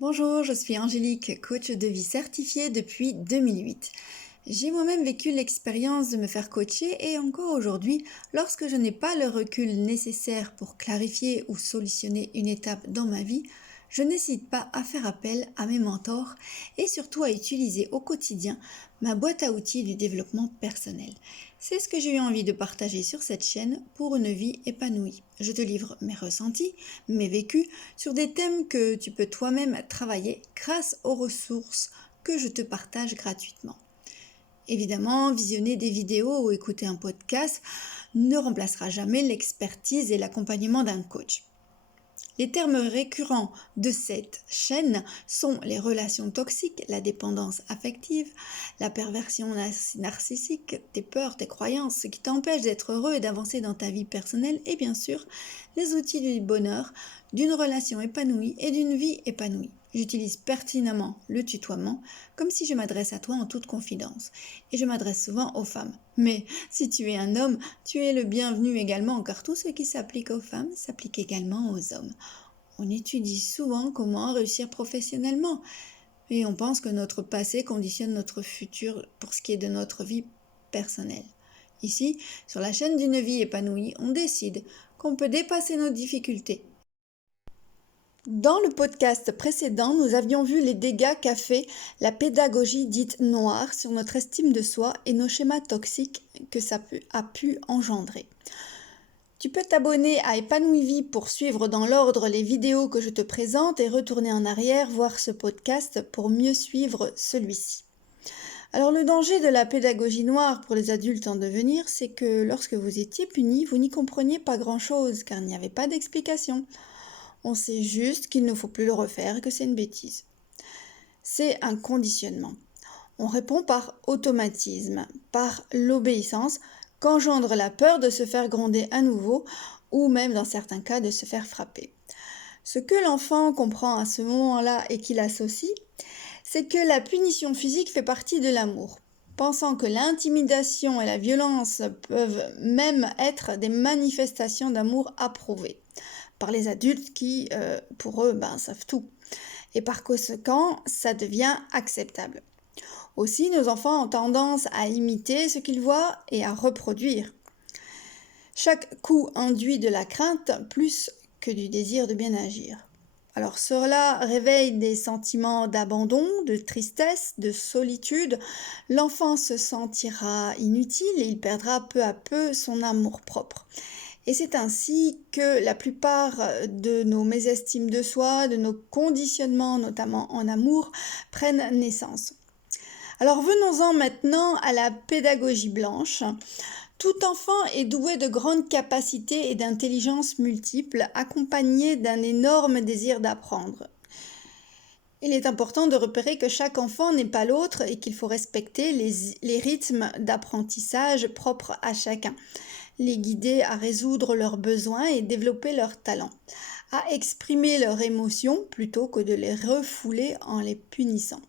Bonjour, je suis Angélique, coach de vie certifiée depuis 2008. J'ai moi-même vécu l'expérience de me faire coacher et encore aujourd'hui, lorsque je n'ai pas le recul nécessaire pour clarifier ou solutionner une étape dans ma vie, je n'hésite pas à faire appel à mes mentors et surtout à utiliser au quotidien ma boîte à outils du développement personnel. C'est ce que j'ai eu envie de partager sur cette chaîne pour une vie épanouie. Je te livre mes ressentis, mes vécus sur des thèmes que tu peux toi-même travailler grâce aux ressources que je te partage gratuitement. Évidemment, visionner des vidéos ou écouter un podcast ne remplacera jamais l'expertise et l'accompagnement d'un coach. Les termes récurrents de cette chaîne sont les relations toxiques, la dépendance affective, la perversion narcissique, tes peurs, tes croyances, ce qui t'empêche d'être heureux et d'avancer dans ta vie personnelle et bien sûr les outils du bonheur, d'une relation épanouie et d'une vie épanouie. J'utilise pertinemment le tutoiement comme si je m'adresse à toi en toute confidence et je m'adresse souvent aux femmes. Mais si tu es un homme, tu es le bienvenu également car tout ce qui s'applique aux femmes s'applique également aux hommes. On étudie souvent comment réussir professionnellement et on pense que notre passé conditionne notre futur pour ce qui est de notre vie personnelle. Ici, sur la chaîne d'une vie épanouie, on décide qu'on peut dépasser nos difficultés. Dans le podcast précédent, nous avions vu les dégâts qu'a fait la pédagogie dite noire sur notre estime de soi et nos schémas toxiques que ça a pu engendrer. Tu peux t'abonner à Épanouie Vie pour suivre dans l'ordre les vidéos que je te présente et retourner en arrière voir ce podcast pour mieux suivre celui-ci. Alors le danger de la pédagogie noire pour les adultes en devenir, c'est que lorsque vous étiez punis, vous n'y compreniez pas grand-chose car il n'y avait pas d'explication. On sait juste qu'il ne faut plus le refaire et que c'est une bêtise. C'est un conditionnement. On répond par automatisme, par l'obéissance, qu'engendre la peur de se faire gronder à nouveau ou même dans certains cas de se faire frapper. Ce que l'enfant comprend à ce moment-là et qu'il associe, c'est que la punition physique fait partie de l'amour, pensant que l'intimidation et la violence peuvent même être des manifestations d'amour approuvées par les adultes qui, pour eux, savent tout. Et par conséquent, ça devient acceptable. Aussi, nos enfants ont tendance à imiter ce qu'ils voient et à reproduire. Chaque coup induit de la crainte plus que du désir de bien agir. Alors cela réveille des sentiments d'abandon, de tristesse, de solitude. L'enfant se sentira inutile et il perdra peu à peu son amour-propre. Et c'est ainsi que la plupart de nos mésestimes de soi, de nos conditionnements, notamment en amour, prennent naissance. Alors venons-en maintenant à la pédagogie blanche. Tout enfant est doué de grandes capacités et d'intelligence multiples, accompagné d'un énorme désir d'apprendre. Il est important de repérer que chaque enfant n'est pas l'autre et qu'il faut respecter les rythmes d'apprentissage propres à chacun, les guider à résoudre leurs besoins et développer leurs talents, à exprimer leurs émotions plutôt que de les refouler en les punissant.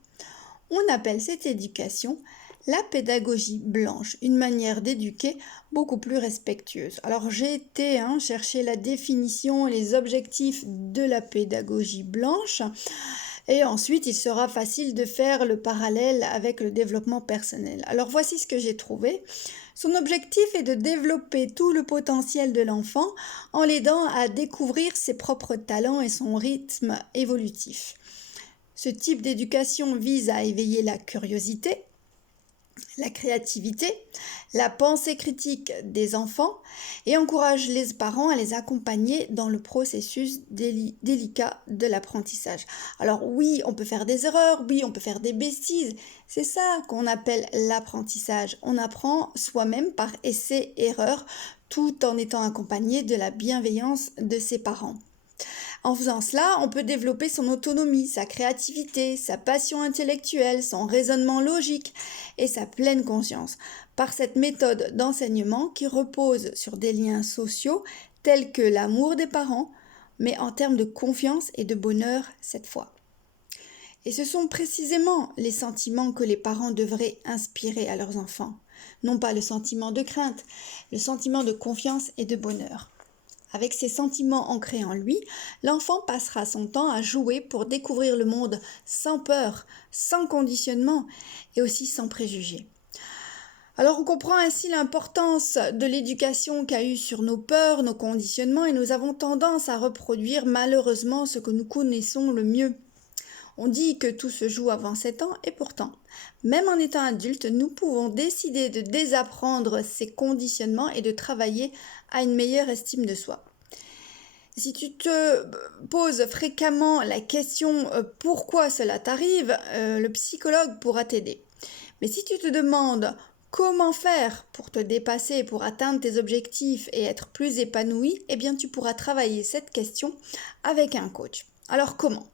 On appelle cette éducation la pédagogie blanche, une manière d'éduquer beaucoup plus respectueuse. Alors j'ai été chercher la définition et les objectifs de la pédagogie blanche. Et ensuite, il sera facile de faire le parallèle avec le développement personnel. Alors voici ce que j'ai trouvé. Son objectif est de développer tout le potentiel de l'enfant en l'aidant à découvrir ses propres talents et son rythme évolutif. Ce type d'éducation vise à éveiller la curiosité, la créativité, la pensée critique des enfants et encourage les parents à les accompagner dans le processus délicat de l'apprentissage. Alors oui, on peut faire des erreurs, oui, on peut faire des bêtises. C'est ça qu'on appelle l'apprentissage. On apprend soi-même par essai-erreur tout en étant accompagné de la bienveillance de ses parents. En faisant cela, on peut développer son autonomie, sa créativité, sa passion intellectuelle, son raisonnement logique et sa pleine conscience par cette méthode d'enseignement qui repose sur des liens sociaux tels que l'amour des parents, mais en termes de confiance et de bonheur cette fois. Et ce sont précisément les sentiments que les parents devraient inspirer à leurs enfants, non pas le sentiment de crainte, le sentiment de confiance et de bonheur. Avec ses sentiments ancrés en lui, l'enfant passera son temps à jouer pour découvrir le monde sans peur, sans conditionnement et aussi sans préjugés. Alors on comprend ainsi l'importance de l'éducation qu'a eue sur nos peurs, nos conditionnements et nous avons tendance à reproduire malheureusement ce que nous connaissons le mieux. On dit que tout se joue avant 7 ans et pourtant, même en étant adulte, nous pouvons décider de désapprendre ces conditionnements et de travailler à une meilleure estime de soi. Si tu te poses fréquemment la question pourquoi cela t'arrive, le psychologue pourra t'aider. Mais si tu te demandes comment faire pour te dépasser, pour atteindre tes objectifs et être plus épanoui, eh bien tu pourras travailler cette question avec un coach. Alors comment ?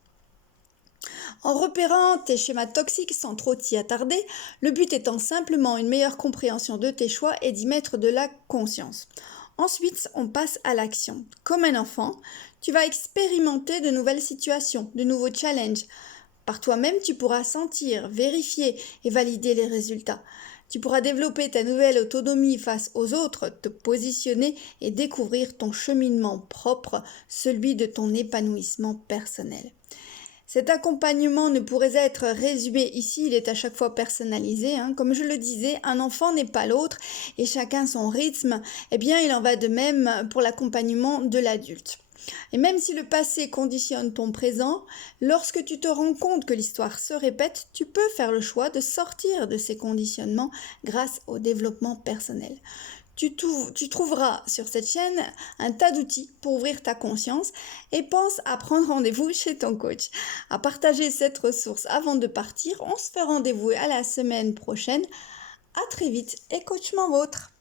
En repérant tes schémas toxiques sans trop t'y attarder, le but étant simplement une meilleure compréhension de tes choix et d'y mettre de la conscience. Ensuite, on passe à l'action. Comme un enfant, tu vas expérimenter de nouvelles situations, de nouveaux challenges. Par toi-même, tu pourras sentir, vérifier et valider les résultats. Tu pourras développer ta nouvelle autonomie face aux autres, te positionner et découvrir ton cheminement propre, celui de ton épanouissement personnel. Cet accompagnement ne pourrait être résumé ici, il est à chaque fois personnalisé. Comme je le disais, un enfant n'est pas l'autre et chacun son rythme. Eh bien, il en va de même pour l'accompagnement de l'adulte. Et même si le passé conditionne ton présent, lorsque tu te rends compte que l'histoire se répète, tu peux faire le choix de sortir de ces conditionnements grâce au développement personnel. Tu trouveras sur cette chaîne un tas d'outils pour ouvrir ta conscience et pense à prendre rendez-vous chez ton coach. À partager cette ressource avant de partir, on se fait rendez-vous à la semaine prochaine. À très vite et coachement vôtre.